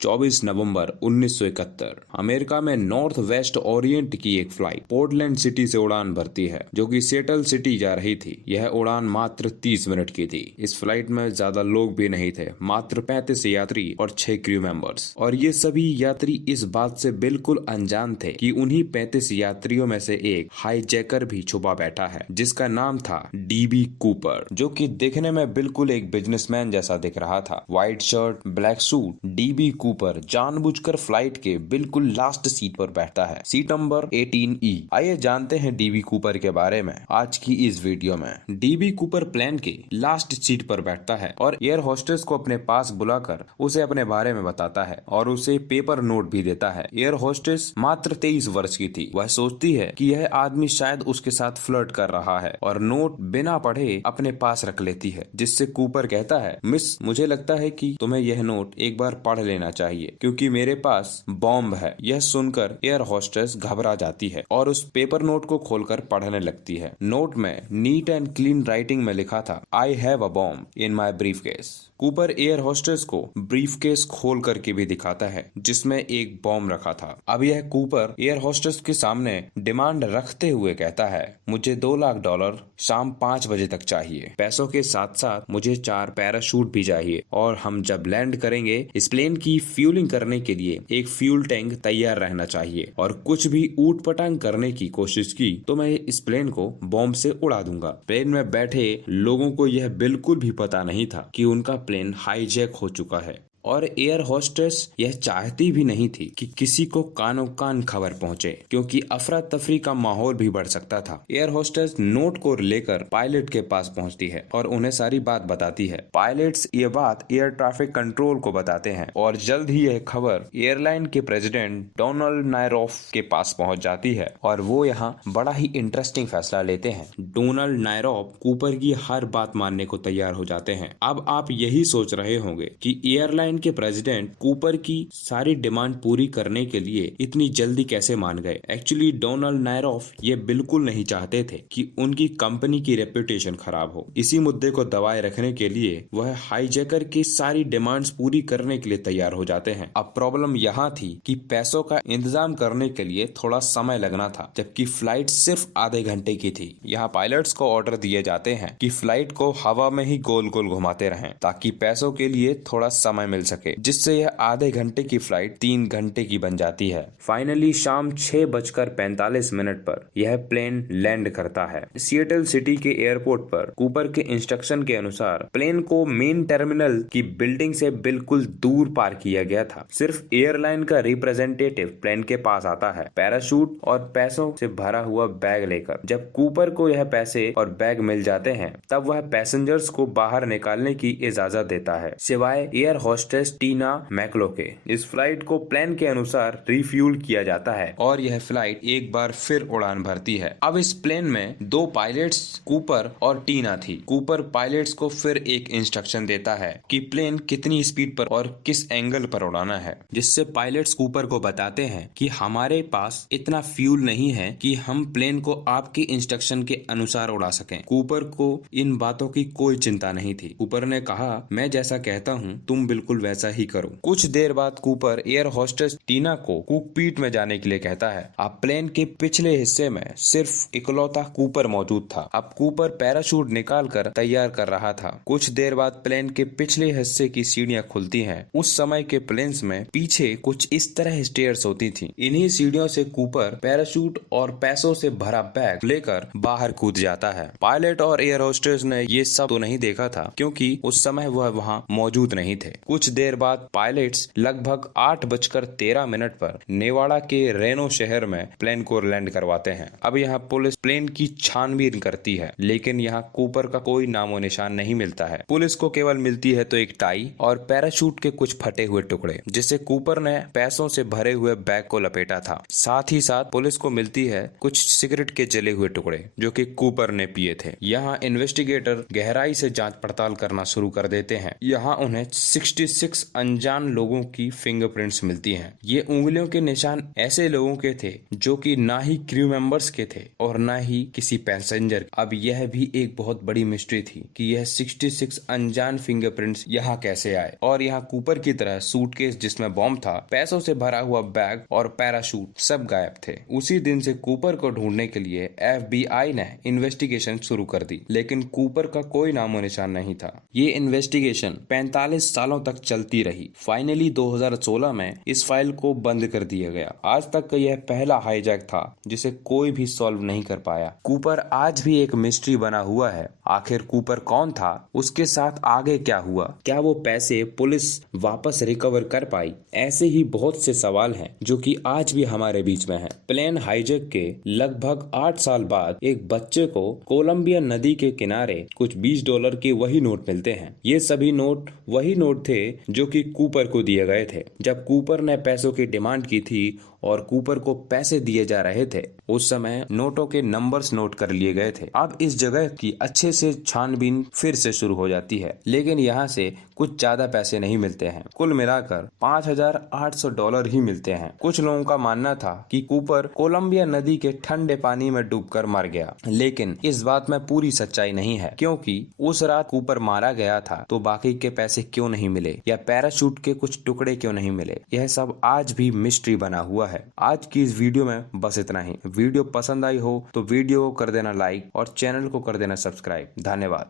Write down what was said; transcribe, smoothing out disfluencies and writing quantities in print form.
24 नवंबर 1971 America में north west Orient की एक फ्लाइट पोर्टलैंड सिटी से उड़ान भरती है जो कि सिएटल सिटी जा रही थी। यह उड़ान मात्र 30 मिनट की थी। इस फ्लाइट में ज्यादा लोग भी नहीं थे, मात्र 35 यात्री और 6 क्रू मेंबर्स। और ये सभी यात्री इस बात से बिल्कुल अनजान थे कि उन्हीं 35 यात्रियों में से एक हाईजैकर भी छुपा बैठा है जिसका नाम था डीबी कूपर, जो कि देखने में बिल्कुल एक बिजनेसमैन जैसा दिख रहा था। White shirt, black suit. DB Cooper जानबूझकर फ्लाइट के बिल्कुल लास्ट सीट पर बैठता है, सीट नंबर 18E। आइए जानते हैं डीबी कूपर के बारे में आज की इस वीडियो में। डीबी कूपर प्लेन के लास्ट सीट पर बैठता है और एयर होस्टेस को अपने पास बुलाकर उसे अपने बारे में बताता है और उसे पेपर नोट भी देता है। एयर होस्टेस मात्र 23 वर्ष की थी। वह सोचती है कि यह आदमी शायद उसके साथ फ्लर्ट कर रहा है और नोट बिना पढ़े अपने पास रख लेती है, जिससे कूपर कहता है, मिस, मुझे लगता है कि तुम्हें यह नोट एक बार पढ़ लेना चाहिए क्योंकि मेरे पास बॉम्ब है। यह सुनकर एयर होस्टेस घबरा जाती है और उस पेपर नोट को खोलकर पढ़ने लगती है। नोट में नीट एंड क्लीन राइटिंग में लिखा था, I have a bomb in my briefcase. Cooper air hostess को ब्रीफकेस खोल करके भी दिखाता है जिसमें एक बॉम्ब रखा था। अब यह कूपर एयर होस्टेस के सामने डिमांड रखते हुए कहता है, मुझे $2 लाख शाम 5 बजे तक चाहिए। पैसों के साथ साथ मुझे 4 पैराशूट भी चाहिए और हम जब लैंड करेंगे इस प्लेन की फ्यूलिंग करने के लिए एक फ्यूल टैंक तैयार रहना चाहिए और कुछ भी ऊट पटांग करने की कोशिश की तो मैं इस प्लेन को बॉम्ब से उड़ा दूंगा। प्लेन में बैठे लोगों को यह बिल्कुल भी पता नहीं था कि उनका प्लेन हाईजैक हो चुका है और एयर होस्टेस यह चाहती भी नहीं थी कि किसी को कानो कान खबर पहुंचे क्योंकि अफरा तफरी का माहौल भी बढ़ सकता था। एयर होस्टेस नोट को लेकर पायलट के पास पहुंचती है और उन्हें सारी बात बताती है। पायलट्स ये बात एयर ट्रैफिक कंट्रोल को बताते हैं और जल्द ही यह खबर एयरलाइन के प्रेसिडेंट डोनाल्ड नायरॉफ के पास पहुंच जाती है और वो यहाँ बड़ा ही इंटरेस्टिंग फैसला लेते हैं। डोनाल्ड नायरॉफ कूपर की हर बात मानने को तैयार हो जाते हैं। अब आप यही सोच रहे होंगे कि एयरलाइन के प्रेसिडेंट कूपर की सारी डिमांड पूरी करने के लिए इतनी जल्दी कैसे मान गए। एक्चुअली डोनाल्ड नायरॉफ ये बिल्कुल नहीं चाहते थे कि उनकी कंपनी की रेपुटेशन खराब हो। इसी मुद्दे को दबाए रखने के लिए वह हाईजैकर की सारी डिमांड्स पूरी करने के लिए तैयार हो जाते हैं। अब प्रॉब्लम यहाँ थी कि पैसों का इंतजाम करने के लिए थोड़ा समय लगना था, जबकि फ्लाइट सिर्फ आधे घंटे की थी। यहाँ पायलट्स को ऑर्डर दिए जाते हैं कि फ्लाइट को हवा में ही गोल गोल घुमाते रहें ताकि पैसों के लिए थोड़ा समय मिल सके, जिससे यह आधे घंटे की फ्लाइट 3 घंटे की बन जाती है। फाइनली शाम 6:45 पर यह प्लेन लैंड करता है सिएटल सिटी के एयरपोर्ट पर। कूपर के इंस्ट्रक्शन के अनुसार प्लेन को मेन टर्मिनल की बिल्डिंग से बिल्कुल दूर पार्क किया गया था। सिर्फ एयरलाइन का रिप्रेजेंटेटिव प्लेन के पास आता है पैराशूट और पैसों से भरा हुआ बैग लेकर। जब कूपर को यह पैसे और बैग मिल जाते हैं तब वह पैसेंजर्स को बाहर निकालने की इजाजत देता है, सिवाय एयर होस्टेस टीना मैकलो के। इस फ्लाइट को प्लान के अनुसार रिफ्यूल किया जाता है और यह फ्लाइट एक बार फिर उड़ान भरती है। अब इस प्लेन में 2 पायलट्स कूपर और टीना थी। कूपर पायलट्स को फिर एक इंस्ट्रक्शन देता है कि प्लेन कितनी स्पीड पर और किस एंगल पर उड़ाना है, जिससे पायलट्स कूपर को बताते हैं कि हमारे पास इतना फ्यूल नहीं है कि हम प्लेन को आपकी इंस्ट्रक्शन के अनुसार उड़ा सकें। कूपर को इन बातों की कोई चिंता नहीं थी। कूपर ने कहा, मैं जैसा कहता हूँ तुम बिल्कुल वैसा ही करो। कुछ देर बाद कूपर एयर होस्टेस टीना को कुकपीट में जाने के लिए कहता है। अब प्लेन के पिछले हिस्से में सिर्फ इकलौता कूपर मौजूद था। अब कूपर पैराशूट निकाल कर तैयार कर रहा था। कुछ देर बाद प्लेन के पिछले हिस्से की सीढ़ियां खुलती हैं। उस समय के प्लेन्स में पीछे कुछ इस तरह स्टेयर्स होती थी। इन्हीं सीढ़ियों से कूपर पैराशूट और पैसों से भरा बैग लेकर बाहर कूद जाता है। पायलट और एयर होस्टेस ने ये सब तो नहीं देखा था क्योंकि उस समय वह वहाँ मौजूद नहीं थे। कुछ देर बाद पायलट्स लगभग 8:13 पर नेवाड़ा के रेनो शहर में प्लेन को लैंड करवाते हैं। अब यहाँ पुलिस प्लेन की छानबीन करती है, लेकिन यहाँ कूपर का कोई नामो निशान नहीं मिलता है। पुलिस को केवल मिलती है तो एक टाई और पैराशूट के कुछ फटे हुए टुकड़े, जिसे कूपर ने पैसों से भरे हुए बैग को लपेटा था। साथ ही साथ पुलिस को मिलती है कुछ सिगरेट के जले हुए टुकड़े जो कि कूपर ने पिए थे। यहाँ इन्वेस्टिगेटर गहराई से जांच पड़ताल करना शुरू कर देते हैं। यहाँ उन्हें 66 66 अनजान लोगों की फिंगरप्रिंट्स मिलती हैं। ये उंगलियों के निशान ऐसे लोगों के थे जो कि ना ही क्रू मेंबर्स के थे और ना ही किसी पैसेंजर। अब यह भी एक बहुत बड़ी मिस्ट्री थी कि यह 66 अनजान फिंगरप्रिंट्स यहाँ कैसे आए और यहाँ कूपर की तरह सूटकेस जिसमें बॉम्ब था, पैसों से भरा हुआ बैग और पैराशूट सब गायब थे। उसी दिन से कूपर को ढूंढने के लिए FBI ने इन्वेस्टिगेशन शुरू कर दी, लेकिन कूपर का कोई नामो निशान नहीं था। ये इन्वेस्टिगेशन 45 सालों तक चलती रही। फाइनली 2016 में इस फाइल को बंद कर दिया गया। आज तक का यह पहला हाईजैक था जिसे कोई भी सॉल्व नहीं कर पाया। कूपर आज भी एक मिस्ट्री बना हुआ है। आखिर कूपर कौन था, उसके साथ आगे क्या हुआ, क्या वो पैसे पुलिस वापस रिकवर कर पाई? ऐसे ही बहुत से सवाल हैं जो कि आज भी हमारे बीच में हैं। प्लेन हाईजैक के लगभग 8 साल बाद एक बच्चे को कोलंबिया नदी के किनारे कुछ $20 के वही नोट मिलते हैं। ये सभी नोट वही नोट थे जो कि कूपर को दिए गए थे। जब कूपर ने पैसों की डिमांड की थी और कूपर को पैसे दिए जा रहे थे, उस समय नोटों के नंबर्स नोट कर लिए गए थे। अब इस जगह की अच्छे से छानबीन फिर से शुरू हो जाती है, लेकिन यहाँ से कुछ ज्यादा पैसे नहीं मिलते हैं। कुल मिलाकर $5,800 ही मिलते हैं। कुछ लोगों का मानना था कि कूपर कोलंबिया नदी के ठंडे पानी में डूबकर मर गया, लेकिन इस बात में पूरी सच्चाई नहीं है, क्योंकि उस रात कूपर मारा गया था तो बाकी के पैसे क्यों नहीं मिले या पैराशूट के कुछ टुकड़े क्यों नहीं मिले, यह सब आज भी मिस्ट्री बना हुआ है। आज की इस वीडियो में बस इतना ही। वीडियो पसंद आई हो तो वीडियो को कर देना लाइक और चैनल को कर देना सब्सक्राइब। धन्यवाद।